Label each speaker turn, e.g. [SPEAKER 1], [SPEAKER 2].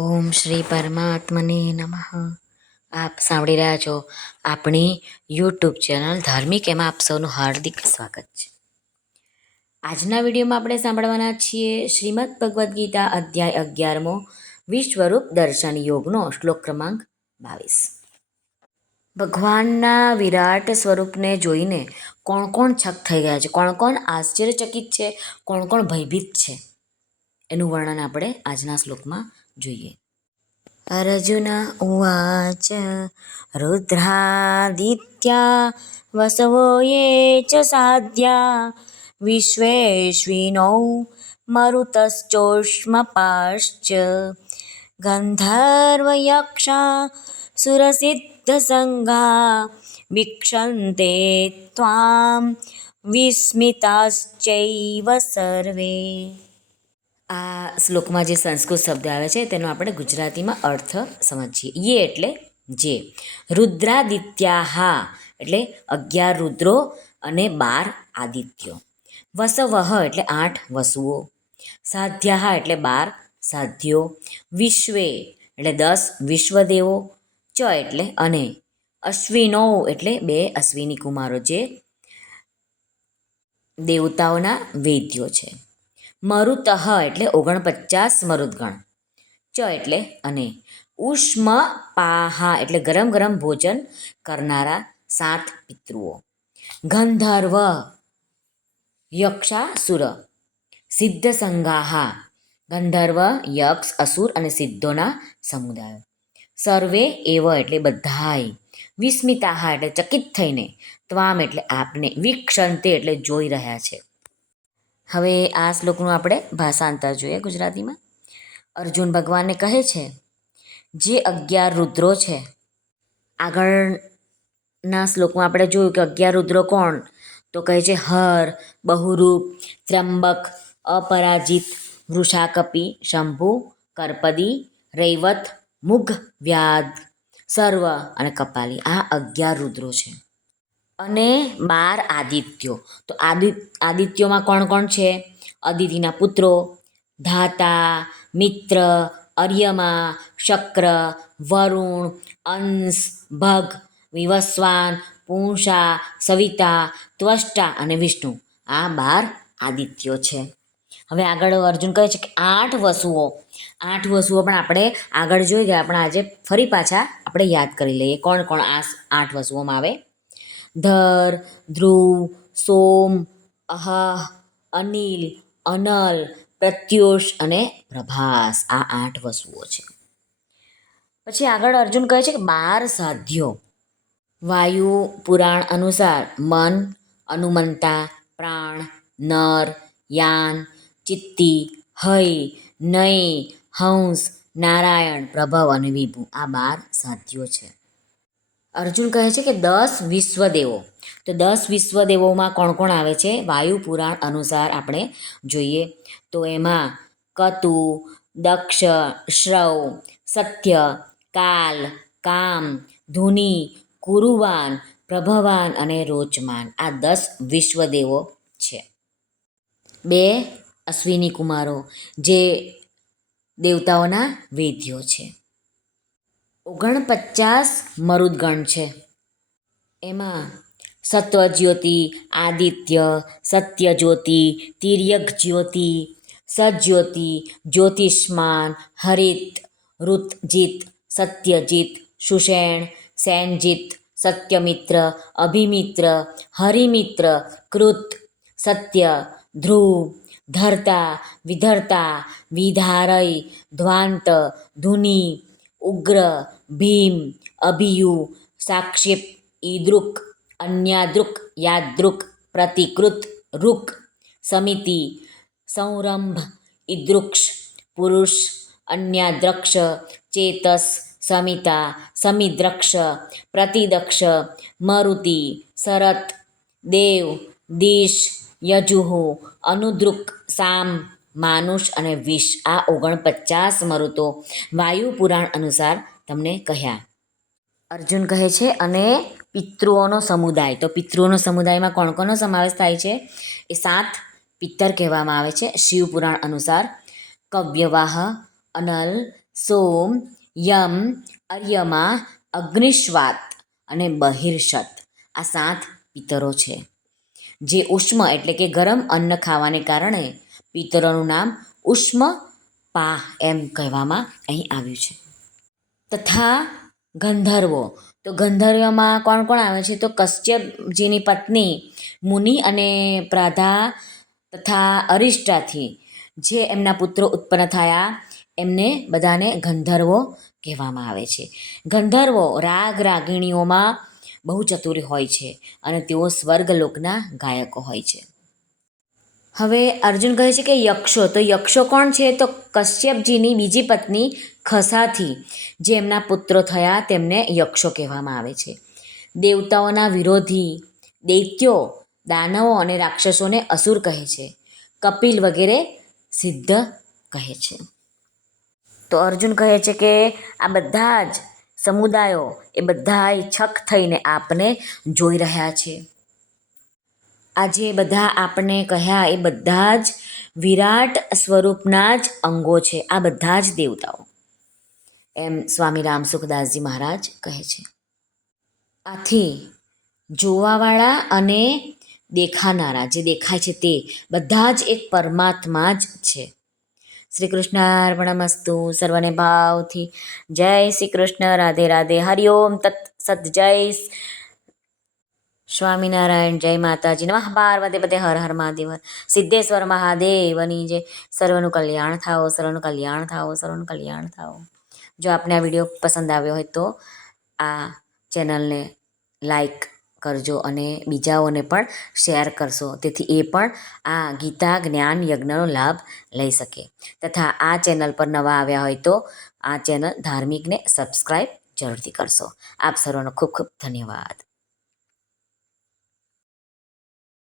[SPEAKER 1] ઓમ શ્રી પરમાત્મને નમઃ. આપ સાંભળી રહ્યા છો આપણી યુટ્યુબ ચેનલ ધાર્મિક એમાં આપ સૌનું હાર્દિક સ્વાગત છે. આજના વિડીયોમાં આપણે સાંભળવાના છીએ શ્રીમદ ભગવદ્ ગીતા અધ્યાય અગિયારમો વિશ્વરૂપ દર્શન યોગનો શ્લોક ક્રમાંક બાવીસ. ભગવાનના વિરાટ સ્વરૂપને જોઈને કોણ કોણ છક થઈ ગયા છે? કોણ કોણ આશ્ચર્યચકિત છે? કોણ કોણ ભયભીત છે? એનું વર્ણન આપણે આજના શ્લોકમાં જોઈએ. અર્જુન ઉવાચ, રુદ્રાદિત્યા, વસવો યે ચ સાધ્યા. વિશ્વેશ્વિનૌ મરુતશ્ચોષ્મપાશ્ચ. ગંધર્વયક્ષા સુરસિદ્ધસંગા. વીક્ષન્તે ત્વાં વિસ્મિતાશ્ચૈવ સર્વે. આ શ્લોકમાં જે સંસ્કૃત શબ્દ આવે છે, તેનો આપણે ગુજરાતીમાં અર્થ સમજીએ. યે એટલે જે. રુદ્રાદિત્યાહા એટલે અગિયાર રુદ્રો અને બાર આદિત્યો. વસવહ એટલે આઠ વસુઓ. સાધ્યાહા એટલે બાર સાધ્યો. વિશ્વે એટલે દસ વિશ્વદેવો. ચ એટલે અને. અશ્વિનો એટલે બે અશ્વિની કુમારો જે દેવતાઓના વૈદ્યો છે. મરુતઃ એટલે ઓગણપચાસ મરુદગણ. ચ એટલે અને. ઉષ્મ પાહા એટલે ગરમ ગરમ ભોજન કરનારા સાત પિતૃઓ. ગંધર્વ યક્ષાસુર સિદ્ધ સંગાહા ગંધર્વ, યક્ષ, અસુર અને સિદ્ધોના સમુદાયો. સર્વે એવ એટલે બધાય. વિસ્મિતાહા એટલે ચકિત થઈને. ત્વામ એટલે આપને. વિક્ષંતે એટલે જોઈ રહ્યા છે. હવે આ શ્લોકનું આપણે ભાષાંતર જોઈએ ગુજરાતીમાં. અર્જુન ભગવાનને કહે છે, જે અગિયાર રુદ્રો છે. આગળના શ્લોકમાં આપણે જોયું કે અગિયાર રુદ્રો કોણ? તો કહે છે, હર, બહુરૂપ, ત્ર્યંબક, અપરાજિત, વૃષાકપી, શંભુ, કર્પદી, રૈવત, મુઘ વ્યાધ સર્વ અને કપાલી. આ અગિયાર રુદ્રો છે. અને બાર આદિત્યો. તો આદિ, આદિત્યોમાં કોણ કોણ છે? અદિતિના પુત્રો, ધાતા, મિત્ર, અર્યમા, શક્ર, વરુણ, અંશ, ભગ, વિવસ્વાન, પૂંષા, સવિતા, ત્વષ્ટા અને વિષ્ણુ. આ બાર આદિત્યો છે. હવે આગળ અર્જુન કહે છે કે આઠ વસુઓ. આઠ વસુઓ પણ આપણે આગળ જોઈ ગયા. પણ આજે ફરી પાછા આપણે યાદ કરી લઈએ. કોણ કોણ આ આઠ વસુઓમાં આવે? ધર, ધ્રુવ, સોમ અહ અનિલ, અનલ, પ્રત્યુષ અને પ્રભાસ આ આઠ વસુઓ છે. પછી આગળ અર્જુન કહે છે કે બાર સાધ્યો. વાયુ, પુરાણ અનુસાર મન અનુમંતા પ્રાણ, નર, યાન, ચિત્તી હય નય, હંસ, નારાયણ, પ્રભવ અને વિભુ આ બાર સાધ્યો છે. અર્જુન કહે છે કે દસ વિશ્વદેવો. તો દસ વિશ્વદેવોમાં કોણ કોણ આવે છે? વાયુ પુરાણ અનુસાર આપણે જોઈએ. તો એમાં કતુ, દક્ષ, શ્રવ, સત્ય, કાલ, કામ, ધુનિ, કુરુવાન, પ્રભવાન અને રોચમાન. આ દસ વિશ્વદેવો છે. બે અશ્વિની કુમારો જે દેવતાઓના વેદ્યો છે. ઓગણપચાસ મરુદગણ છે. એમાં સત્વજ્યોતિ, આદિત્ય, સત્યજ્યોતિ તિર્યક જ્યોતિ સજ્યોતિ, જ્યોતિષ્માન, હરિત, ઋતજીત, સત્યજીત, સુષેણ, સેનજીત, સત્યમિત્ર, અભિમિત્ર, હરિમિત્ર, કૃત, સત્ય, ધ્રુવ, ધરતા, વિધરતા, વિધારય, ધ્વાંત, ધુનિ ઉગ્ર, ભીમ, અભિયુ, સાક્ષિપ, ઈદૃક, અન્યાદૃક, યાદૃક, પ્રતિકૃત, રૂક, સમિતિ, સંરંભ, ઈદૃક્ષ, પુરુષ, અન્યાદ્રક્ષ, ચેતસ, સમિતા, સમિદ્રક્ષ, પ્રતિદક્ષ, મરુતિ, શરત, દેવ, દિશ, યજુહુ, અનુદ્રુક, સામ માનુષ અને વિષ આ ઓગણપચાસ મરુતો વાયુ પુરાણ અનુસાર તમને કહ્યા. અર્જુન કહે છે, અને પિતૃઓનો સમુદાય. તો પિતૃઓનો સમુદાયમાં કોણ કોનો સમાવેશ થાય છે? એ સાત પિત્તર કહેવામાં આવે છે. શિવ પુરાણ અનુસાર કવ્યવાહ, અનલ, સોમ, યમ, અર્યમા, અગ્નિશ્વાત અને બહિર્ષત. આ સાત પિત્તરો છે. જે ઉષ્મ એટલે કે ગરમ અન્ન ખાવાને કારણે પિતરોનું નામ ઉષ્મ પા એમ કહેવામાં અહીં આવ્યું છે. તથા ગંધર્વો. તો ગંધર્વમાં કોણ કોણ આવે છે? તો કશ્યપજીની પત્ની મુનિ અને પ્રાધા તથા અરિષ્ટાથી જે એમના પુત્રો ઉત્પન્ન થયા, એમને બધાને ગંધર્વો કહેવામાં આવે છે. ગંધર્વો રાગ રાગિણીઓમાં બહુ ચતુર હોય છે અને તેઓ સ્વર્ગલોકના ગાયકો હોય છે. હવે અર્જુન કહે છે કે યક્ષો, તો યક્ષો કોણ છે? તો કશ્યપજીની બીજી પત્ની ખસાથી, જે એમના પુત્રો થયા તેમને યક્ષો કહેવામાં આવે છે. દેવતાઓના વિરોધી, દૈત્યો, દાનવો અને રાક્ષસોને અસુર કહે છે. કપિલ વગેરે સિદ્ધ કહે છે. તો અર્જુન કહે છે કે આ બધા જ સમુદાયો એ બધા છક થઈને આપને જોઈ રહ્યા છે. આજે બધા આપણે કહ્યા એ બધા જ વિરાટ સ્વરૂપના જ અંગો છે. આ બધા જ દેવતાઓ. એમ સ્વામી રામ સુખદાસજી મહારાજ કહે છે. આથી જોવાવાળા અને દેખાનારા જે દેખાય છે તે બધા જ એક પરમાત્મા જ છે. શ્રી કૃષ્ણાર્પણમસ્તુ સર્વને ભાવથી જય શ્રી કૃષ્ણ. રાધે રાધે. હરિઓમ તત્ સત જય સ્વામિનારાયણ જય માતાજી. નમઃ. પાર્વતી પતે હર હર મહાદેવ. સિદ્ધેશ્વર મહાદેવની જે સર્વનું કલ્યાણ થાઓ, સર્વનું કલ્યાણ થાઓ, સર્વનું કલ્યાણ થાઓ. જો આપને આ વીડિયો પસંદ આવ્યો હોય તો આ ચેનલને લાઈક કરજો અને બીજાઓને પણ શેર કરશો. તેથી એ પણ આ ગીતા જ્ઞાન યજ્ઞનો લાભ લઈ શકે. તથા આ ચેનલ પર નવા આવ્યા હોય તો આ ચેનલ ધાર્મિકને સબસ્ક્રાઈબ જરૂરથી કરશો. આપ સર્વનો ખૂબ ખૂબ ધન્યવાદ.